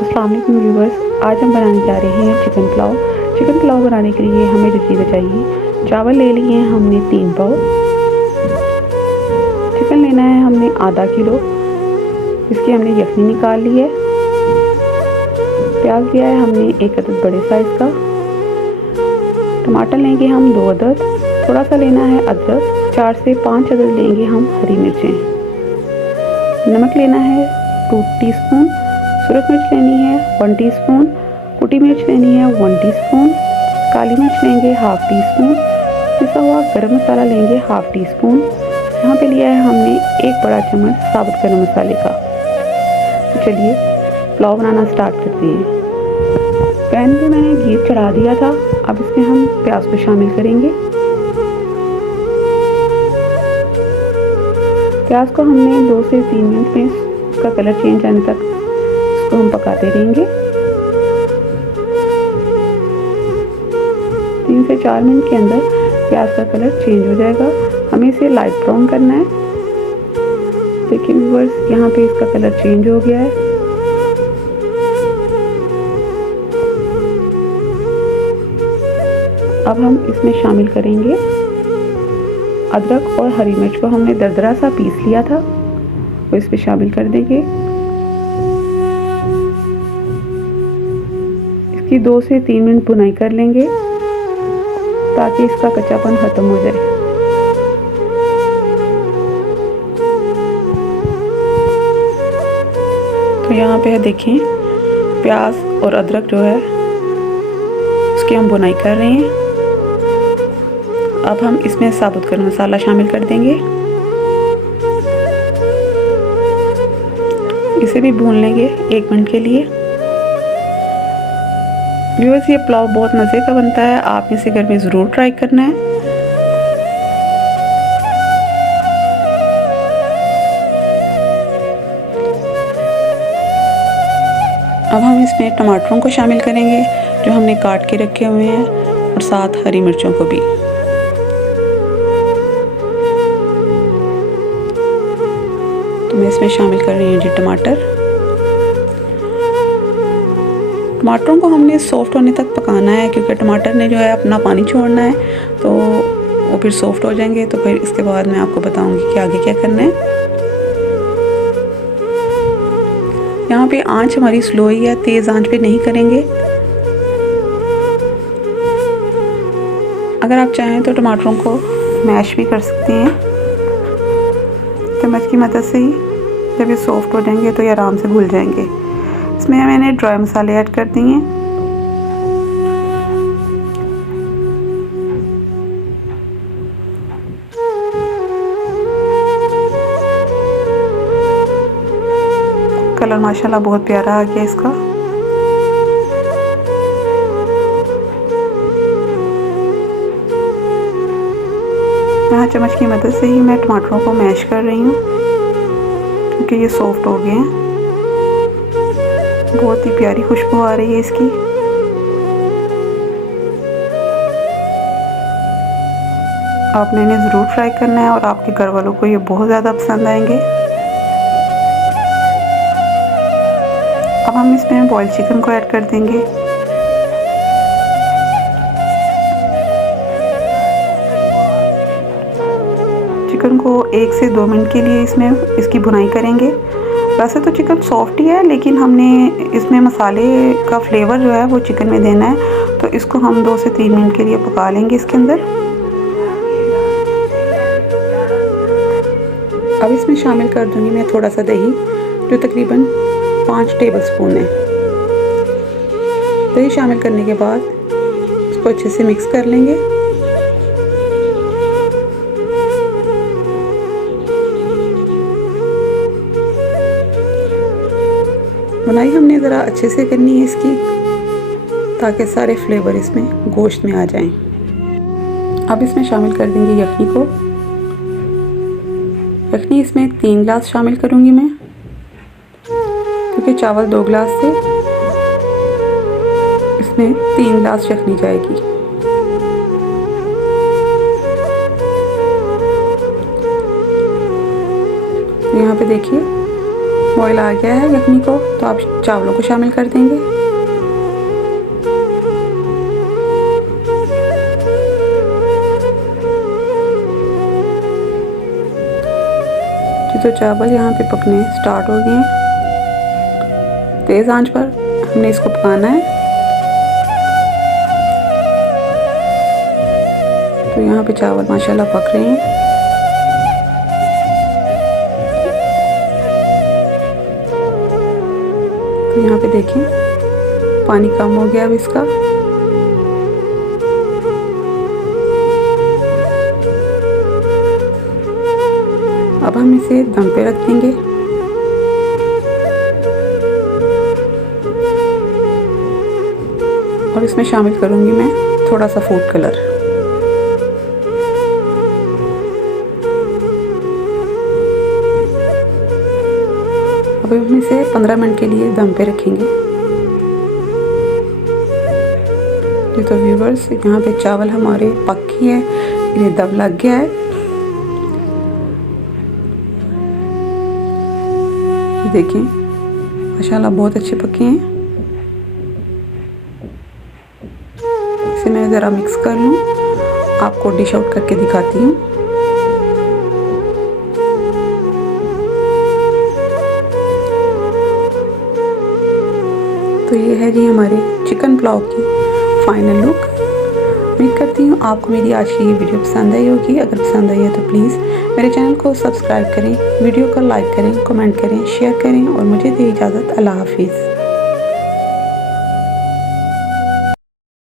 अस्सलाम वालेकुम व्यूवर्स, आज हम बनाने जा रहे हैं चिकन पुलाव। चिकन पुलाव बनाने के लिए हमें जो चीज़ें चाहिए, चावल ले लिए हैं हमने 3 पाव, चिकन लेना है हमने आधा किलो, इसकी हमने यखनी निकाल ली है। प्याज लिया है हमने 1 अदद बड़े साइज़ का, टमाटर लेंगे हम 2 अदद, थोड़ा सा लेना है अदरक, 4 से 5 अदद लेंगे हम हरी मिर्चें, नमक लेना है 2 टीस्पून, सूरज मिर्च लेनी है 1 टीस्पून, कुटी मिर्च लेनी है 1 टीस्पून, काली मिर्च लेंगे हाफ़ टीस्पून, पिसा हुआ गरम मसाला लेंगे हाफ़ टीस्पून। यहाँ पे लिया है हमने 1 बड़ा चम्मच साबुत गरम मसाले का। तो चलिए पुलाव बनाना स्टार्ट करते हैं। पैन पे मैंने घी चढ़ा दिया था, अब इसमें हम प्याज को शामिल करेंगे। प्याज को हमने 2 से 3 मिनट में इसका कलर चेंज आने तक इसको हम पकाते रहेंगे। 3 से 4 मिनट के अंदर प्याज का कलर चेंज हो जाएगा, हमें इसे लाइट ब्राउन करना है। देखिए व्यूअर्स, यहाँ पे इसका कलर चेंज हो गया है। अब हम इसमें शामिल करेंगे अदरक और हरी मिर्च को हमने दरदरा सा पीस लिया था, वो इस पे शामिल कर देंगे। इसकी 2 से 3 मिनट भुनाई कर लेंगे ताकि इसका कच्चापन खत्म हो जाए। तो यहाँ पे देखें, प्याज और अदरक जो है उसकी हम भुनाई कर रहे हैं। अब हम इसमें साबुत गरम मसाला शामिल कर देंगे, इसे भी भून लेंगे 1 मिनट के लिए। व्यूअर्स, ये पुलाव बहुत मज़े का बनता है, आप इसे घर में ज़रूर ट्राई करना है। अब हम इसमें टमाटरों को शामिल करेंगे जो हमने काट के रखे हुए हैं, और साथ हरी मिर्चों को भी। तो मैं इसमें शामिल कर रही हूँ जी टमाटर। टमाटरों को हमने सॉफ्ट होने तक पकाना है, क्योंकि टमाटर ने जो है अपना पानी छोड़ना है, तो वो फिर सॉफ्ट हो जाएंगे। तो फिर इसके बाद मैं आपको बताऊंगी कि आगे क्या करना है। यहाँ पे आंच हमारी स्लो ही है, तेज़ आंच पे नहीं करेंगे। अगर आप चाहें तो टमाटरों को मैश भी कर सकते हैं चम्मच की मदद से ही। जब ये सॉफ्ट हो जाएंगे तो ये आराम से घुल जाएंगे। इसमें मैंने ड्राई मसाले ऐड कर दिए हैं। कलर माशाल्लाह बहुत प्यारा आ गया इसका। यहाँ चम्मच की मदद से ही मैं टमाटरों को मैश कर रही हूँ, क्योंकि ये सॉफ्ट हो गए हैं। बहुत ही प्यारी खुशबू आ रही है इसकी। आपने इन्हें ज़रूर ट्राई करना है और आपके घर वालों को ये बहुत ज़्यादा पसंद आएंगे। अब हम इसमें बॉइल्ड चिकन को ऐड कर देंगे। चिकन को 1 से 2 मिनट के लिए इसमें इसकी भुनाई करेंगे। वैसे तो चिकन सॉफ्ट ही है, लेकिन हमने इसमें मसाले का फ्लेवर जो है वो चिकन में देना है, तो इसको हम 2 से 3 मिनट के लिए पका लेंगे इसके अंदर। अब इसमें शामिल कर दूंगी मैं थोड़ा सा दही, जो तकरीबन 5 टेबलस्पून है। दही शामिल करने के बाद इसको अच्छे से मिक्स कर लेंगे। बुनाई हमने ज़रा अच्छे से करनी है इसकी, ताकि सारे फ्लेवर इसमें गोश्त में आ जाएं। अब इसमें शामिल कर देंगे यखनी को। यखनी इसमें 3 गिलास शामिल करूंगी मैं, क्योंकि चावल 2 गिलास थे, इसमें 3 गिलास यखनी जाएगी। यहाँ पे देखिए बॉयल आ गया है यखनी को, तो आप चावलों को शामिल कर देंगे। तो चावल यहाँ पे पकने स्टार्ट हो गए हैं। तेज़ आंच पर हमने इसको पकाना है। तो यहाँ पे चावल माशाल्लाह पक रहे हैं। तो यहाँ पे देखें पानी कम हो गया अब इसका। अब हम इसे दम पे रख देंगे। और इसमें शामिल करूंगी मैं थोड़ा सा फूड कलर। अब हम इसे 15 मिनट के लिए दम पे रखेंगे। तो व्यूवर्स, यहाँ पे चावल हमारे पक गए हैं, ये दम लग गया है। देखिए माशाल्लाह बहुत अच्छे पके हैं। इसे मैं ज़रा मिक्स कर लूँ, आपको डिश आउट करके दिखाती हूँ। तो ये है जी हमारे चिकन पुलाव की फाइनल लुक। उम्मीद करती हूँ आपको मेरी आज की ये वीडियो पसंद आई होगी। अगर पसंद आई है तो प्लीज़ मेरे चैनल को सब्सक्राइब करें, वीडियो को लाइक करें, कमेंट करें, शेयर करें और मुझे दें इजाज़त। अल्लाह हाफिज़।